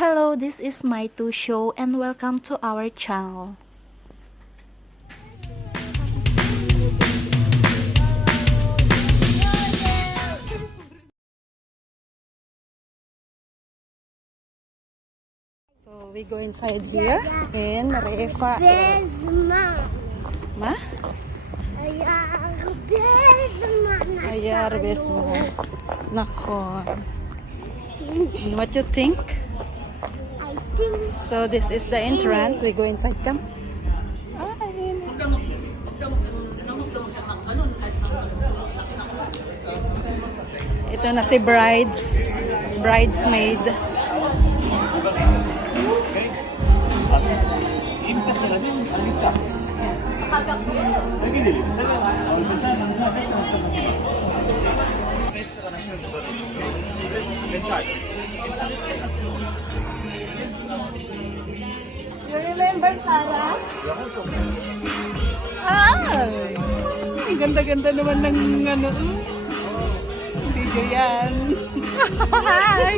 Hello, this is my two show and welcome to our channel. So we go inside here in Refa. Bezma. Ma? Ayar Besmo. Nako. What you think? I think So this is the entrance. We go inside. Come. Ito na si bridesmaid. You remember Sarah? Ay! Ang ganda-ganda naman ng ano. Video yan. Hi!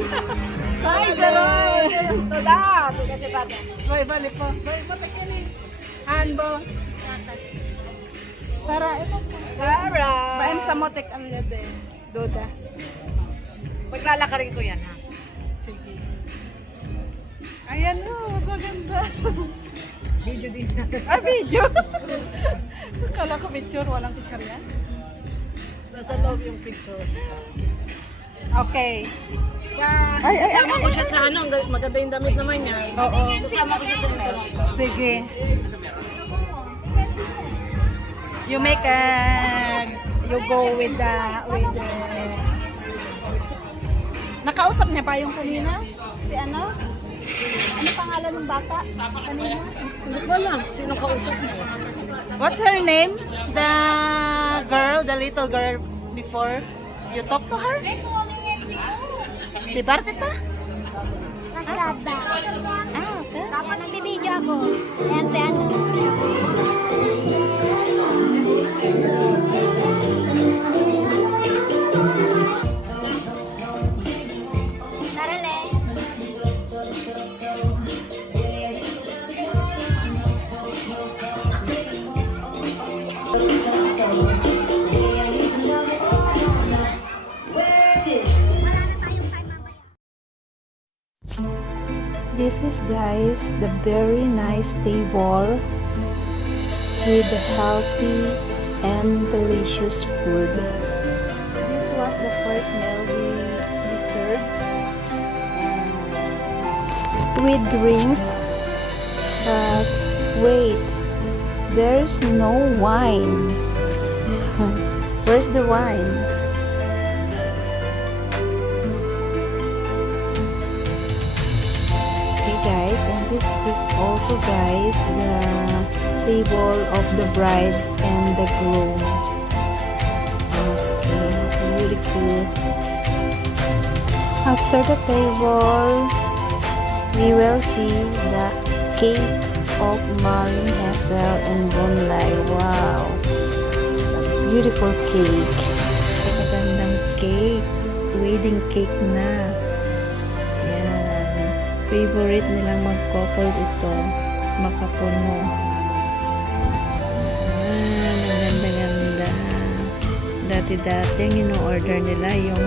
Hi, Jerome! Toda! Boy, balik po. Boy, batak yan eh. Hanbo. Sarah, ito po. Sarah. Pahem sa motek ang lade. Doda. Paglalakarin ko yan, ha? Sige. Ayan o, so ganda. Video din. Ah, video? Kala ko picture, walang picture yan. Nasa loob yung picture. Okay. Sasama ko siya sa ano, maganda yung damit naman niya. Oo. Sasama ko siya sa email. Sige. You make a... You go with the... Nakausap niya pa yung kanina? Si ano? Ano pangalan ng bata? Kanina? Hindi ko alam. Sino kausap mo? What's her name? The girl, the little girl before you talk to her? Di Bartita? Nagraba. Ah, okay. Dapat nagbibideo ako. Ayan si ano. Narale. This is, guys, the very nice table with healthy and delicious food. This was the first meal we served with drinks. But wait, there's no wine. Where's the wine? Guys, and this is also, guys, the table of the bride and the groom. Okay, beautiful. After the table, we will see the cake of Malin Hassel and Bonlai. Wow, it's a beautiful cake. Magandang cake, wedding cake na. Favorite nilang mag-couple ito, makapuno. Ang ganda-ganda. Dati-dati ang ino-order nila yung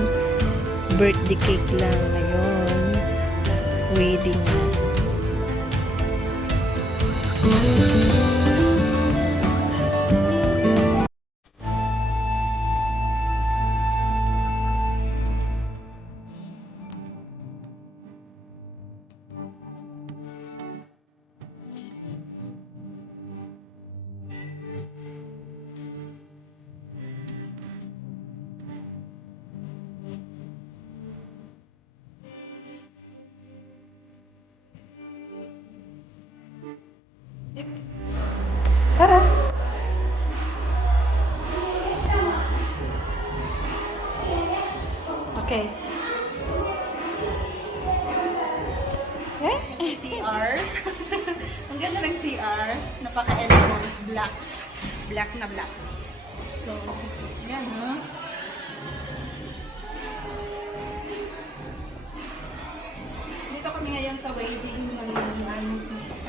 birthday cake lang. Ngayon, wedding na. Sarah. Okay. CR. Ang ganda ng CR. Napaka-elegant. Black. Black na black. So, yan ha. Dito kami ngayon sa wedding ng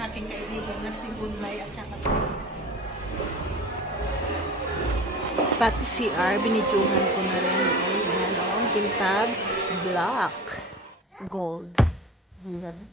aking kaibigan na si Bunlay at saka si Pati CR, binidyohan ko na rin. Ayan, oh, tintag, black, gold. Ang ganda.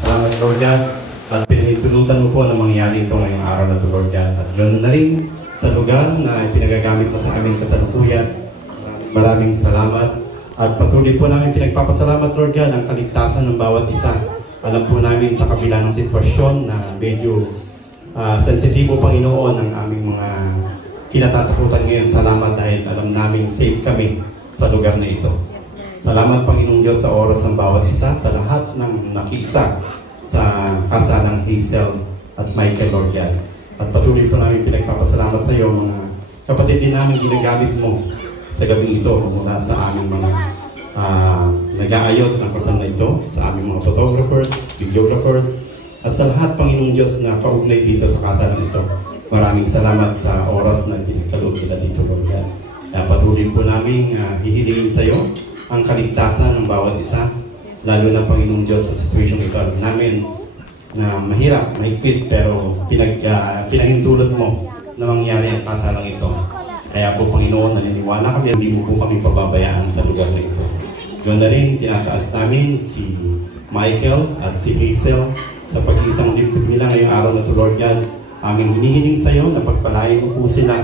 Salamat, Lord God. At pinahintulutan mo po na mangyari ito ngayong araw na ito, Lord God. At ganoon na rin sa lugar na pinagagamit mo sa aming kasalukuyan. Maraming salamat. At patuloy po namin pinagpapasalamat, Lord God, ang kaligtasan ng bawat isa. Alam po namin sa kabila ng sitwasyon na medyo sensitibo, Panginoon, ang aming mga kinatatakutan ngayon. Salamat dahil alam namin safe kami sa lugar na ito. Salamat, Panginoong Diyos, sa oras ng bawat isa, sa lahat ng nakiisa sa kasa ng Hazel at Michael, Lord God. At patuloy po namin pinagpapasalamat sa iyo, mga kapatid din namin ginagamit mo sa gabing ito mula sa aming mga nag-aayos ng kasal na ito, sa aming mga photographers, videographers, at sa lahat, Panginoong Diyos, na kaugnay dito sa kasa ng ito. Maraming salamat sa oras na pinagkaloob nila dito, Lord God. Kaya patuloy po namin hihilingin sa iyo ang kaligtasan ng bawat isa, lalo na, Panginoong Diyos, sa situation ito namin na mahirap, mahigpit, pero pinahintulot mo na mangyari ang kasalang ito. Kaya po, Panginoon, naniniwala kami, hindi mo po kami pababayaan sa lugar na ito. Yun na rin, tinataas namin si Michael at si Hazel sa pag-iisang dibdib nila ngayong araw na ito, Lord God. Aming hinihiling sa iyo na pagpalain mo po sila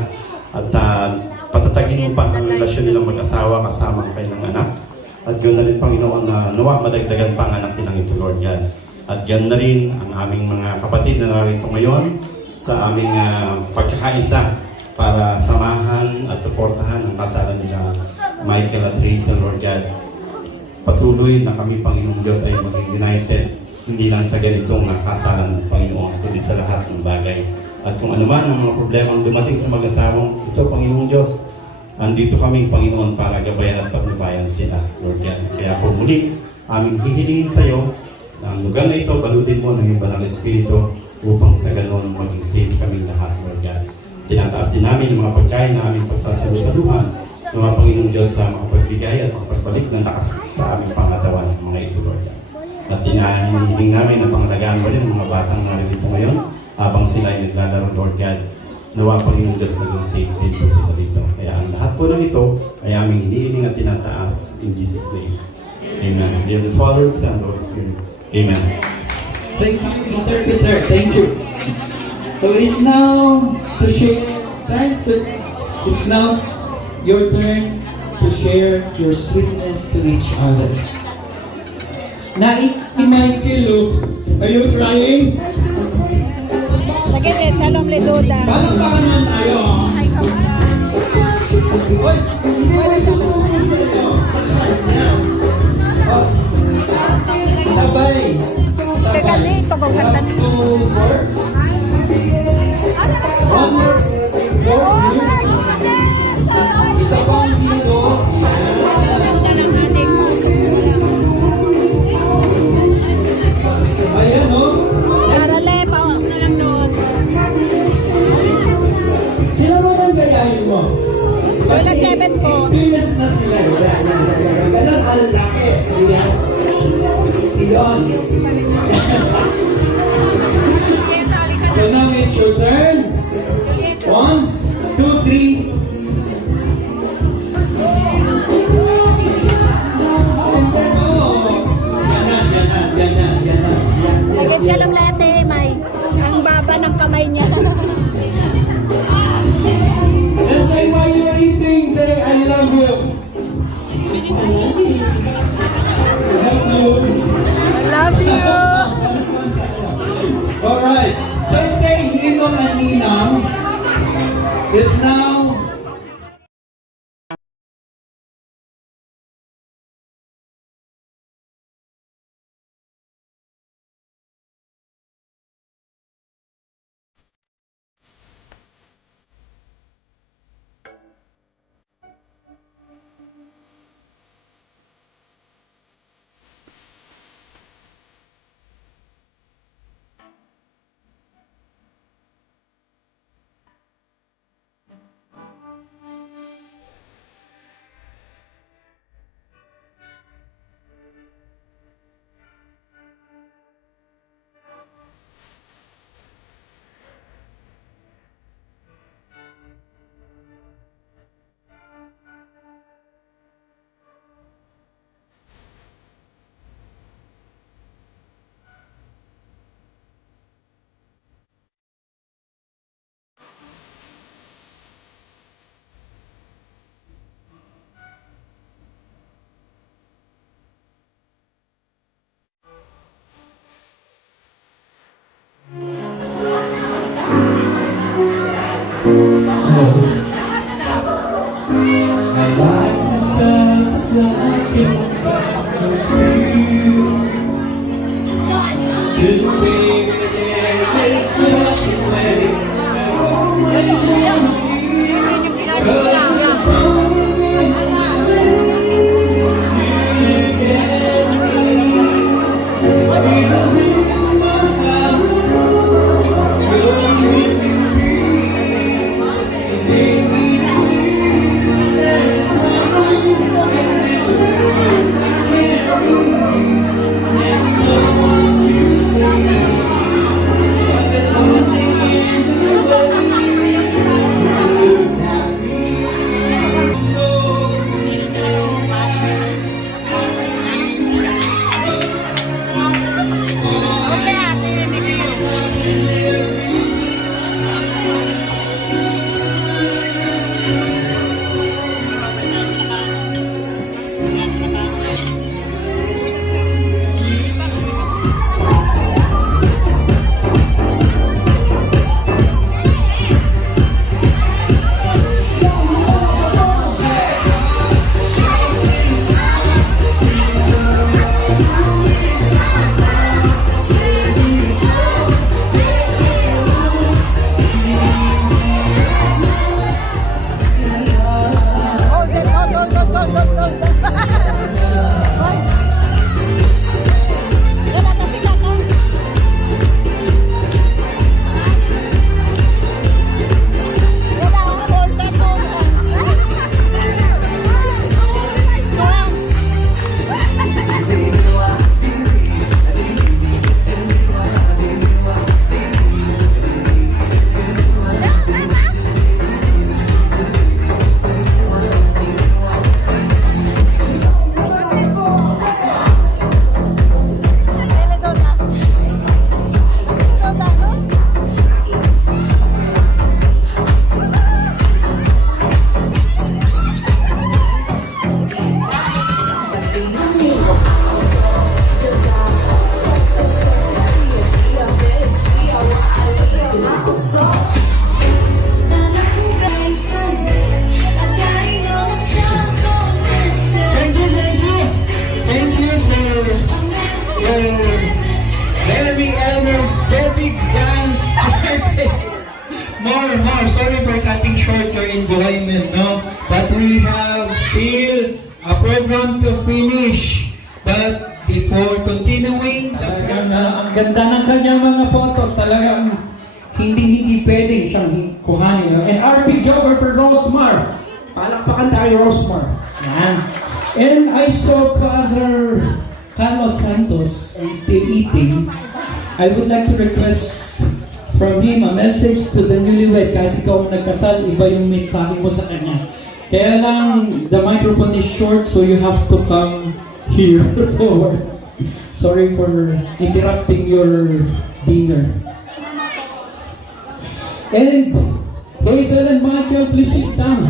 at patatagin mo pa ang relasyon nilang mag-asawa kasama ang kanilang anak. At ganoon na rin, Panginoon, na nawa madagdagan pa ang anak nilang ito, Lord God. At ganoon na rin ang aming mga kapatid na narito ngayon sa aming pagkakaisa para samahan at suportahan ang kasalan nila Michael at Hazel, Lord God. Patuloy na kami, Panginoong Diyos, ay maging united, hindi lang sa ganitong kasalan, Panginoon, kundi sa lahat ng bagay. At kung ano man ang mga problema ang dumating sa mag-asawang ito, Panginoong Diyos, andito kami, Panginoon, para gabayan at pagnubayan sila, Lord God. Kaya po muli, aming hihilingin sa iyo na ang lugar na ito, balutin mo ng iba ng Espiritu upang sa ganon maging safe kami lahat, Lord God. Tinataas din namin ang mga pagkain na aming pagsasalusaluhan ng mga Panginoong Diyos sa makapagbigay at makapagbalik ng takas sa aming pangatawan ng mga ito, Lord God. At hinihiling namin na pangalagaan mo rin ang mga batang narito ngayon habang sila ay naglalaro, Lord God. Nawa Panginoong Diyos naging safe dito sila dito. Kaya ang lahat po ng ito ay aming hinihiling at tinataas in Jesus' name. Amen. Dear the Father, Son, and Holy Spirit. Amen. Thank you, interpreter. Thank you. So it's now to share. It's now your turn to share your sweetness to each other. Naik si Michael, oh. Are you crying? Lagi din, Shalom Leduda. Palakpakan naman tayo, oh. Hoy! Oh. Sabay. Teka dito, kung kanta ni... Two words. One word. Isa pang dito. Ayan, oh. Sara Lepa. Sila mo nang gayahin mo. Wala 7 po. Experience na sila. Ganun ang laki. Yan. Iyon. So now it's your turn. 1, 2, 3. Lagi Shalom Lete, may ang baba ng kamay niya. And say while you're eating, say I love you. I love you. I love you. Alright. So stay Ninong and Ninang. It's now enjoyment, no? But we have still a program to finish. But before continuing, talagang ang ganda ng kanyang mga photos, talagang hindi pwede siyang kuhanin. No? And our videographer, Rosmar. Palakpakan tayo, Rosmar. Yan. And I saw Father Carlos Santos is still eating. I would like to request from him a message to the newlywed. Kahit ikaw ang nagkasal, iba yung mensahe mo sa kanya. Kaya lang, the microphone is short, so you have to come here forward. Sorry for interrupting your dinner. And Hazel and Michael, please sit down.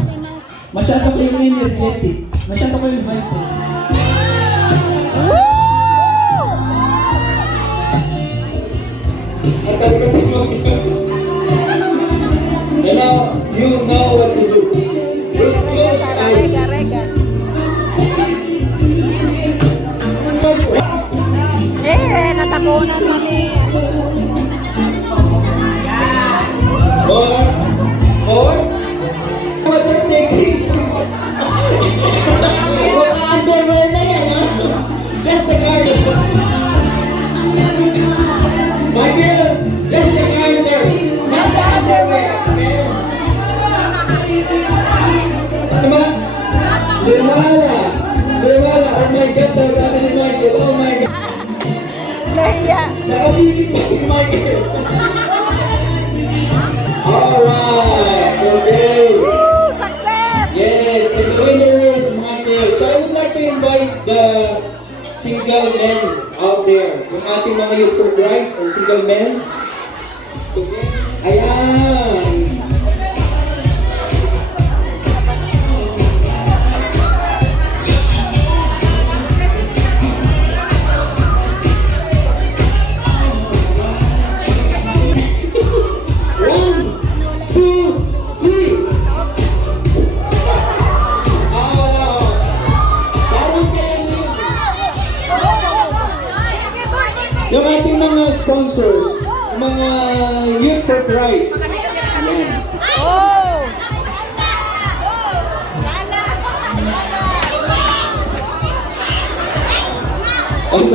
Masyado kayong energetic. Masyado kayong hyper. And now, you know what to do. Close eyes. Natakunan na ni... Or, what are they taking? Wala underwear na yan, ha? Just the garden. Michael, just the garden. Not the underwear. Ano ba? Liwala. Oh my God, sabi ni Michael. Oh my God. Nahiya. Nakapigit pa si Michael. Alright, okay. Woo! Success! Yes, and the winner is Michael. So I would like to invite the single men out there. Yung ating mga youth for Christ and single men. Ayan! Yung ating mga sponsors, mga Youth for Christ. Ayan. Oh! Ang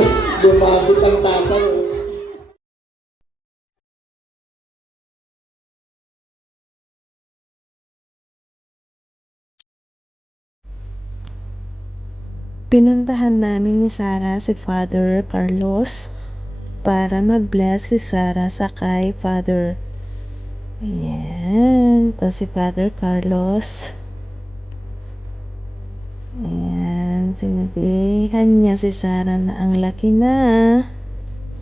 lumabot ang tatay. Pinuntahan namin ni Sarah si Father Carlos para mag-bless si Sarah sa kay Father. Ayan. Ito si Father Carlos. Ayan. Sinabihan niya si Sarah na ang laki na.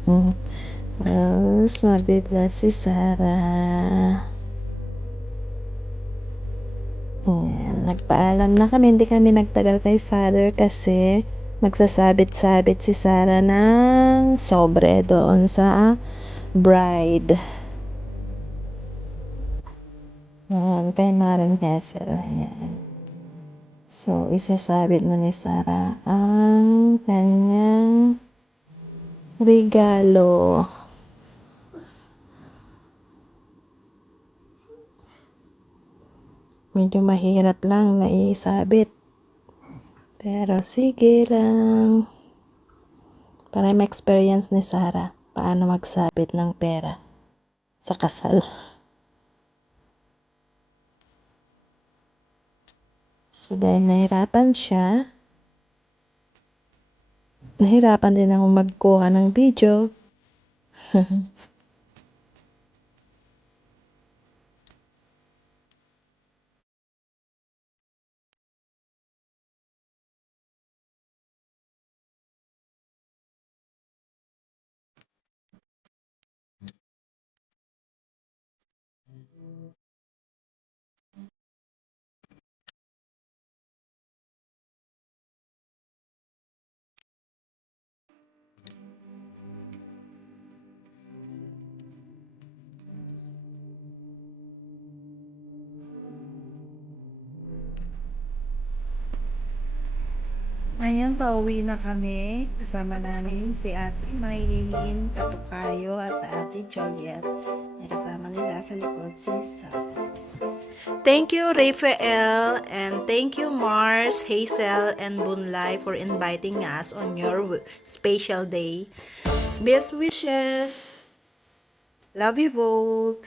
Tapos mag-bless si Sarah. Ayan, nagpaalam na kami, hindi kami nagtagal kay Father kasi magsasabit-sabit si Sarah ng sobre doon sa bride. Ayan, kay Maren Hessel. Ayan. So, isasabit na ni Sarah ang kanyang regalo. Medyo mahirap lang na isabit. Pero sige lang. Para ma-experience ni Sarah paano magsabit ng pera sa kasal. So dahil nahirapan siya, nahirapan din ako magkuha ng video. Ayan, pauwi na kami. Kasama namin si Ate Maylin Katukayo at sa Ate Juliet. Kasama nila sa likod si Sarah. Thank you, Rafael, and thank you, Mars, Hazel, and Bunlai for inviting us on your special day. Best wishes. Love you both.